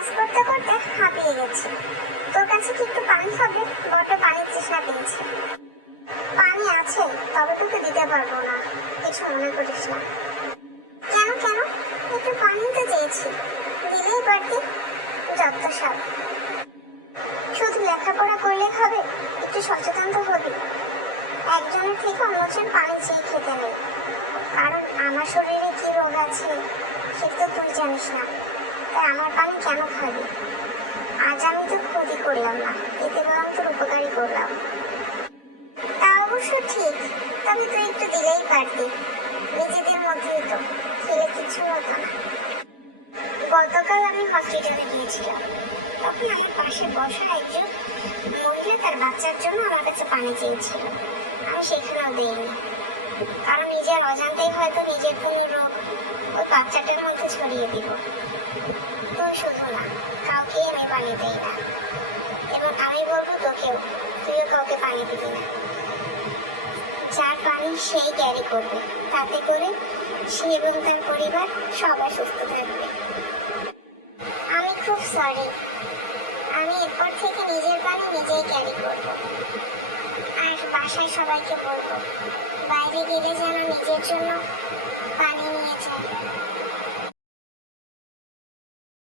কাজ করতে করতে হাঁপিয়ে গেছি। তোর কাছে কি একটু পানি হবে? বড্ড পানির তৃষ্ণা পেয়েছে। পানি আছে, তবে তোকে দিতে পারবো না, কিছু মনে করিস না। কেন কেন? একটু পানি তো চেয়েছি, দিলেই পারতি। যত সব। শুধু লেখাপড়া করলে হবে? একটু সচেতন তো হবি। একজনের থেকে অন্যজন পানি চেয়ে খেতে নেই, কারণ আমার শরীরে কি রোগ আছে সেটা তো তুই জানিস না। তাই আমার পানি কেন খাবি? আজ আমি তো ক্ষতি করলাম না, এতে বরং তোর উপকারই করলাম। তা অবশ্য ঠিক, তবে তুই একটু দিলেই পারতি। নিজেদের মধ্যেই তো, খেলে কিছু হতো না। গতকাল আমি হসপিটালে গিয়েছিলাম, তখন আমার পাশে বসা একজন মহিলা তার বাচ্চার জন্য আমার কাছে পানি চেয়েছিল। আমি সেখানেও দিইনি, কারণ নিজের অজান্তেই হয়তো নিজের কোনো রোগ ওই বাচ্চাটার মধ্যে ছড়িয়ে দিব। তুই শুধু না, কাউকেই আমি পানি দিই না, এবং আমি বলবো তোকেও, তুইও কাউকে পানি দিবি না। যার পানি সেই ক্যারি করবে, তাতে করে সে এবং তার পরিবার সবাই সুস্থ থাকবে। আমি খুব সরি, আমি এরপর থেকে নিজের পানি নিজেই ক্যারি করব। আর বাসায় সবাইকে বলবো বাইরে গেলে যেন নিজের জন্য পানি নিয়ে যায়।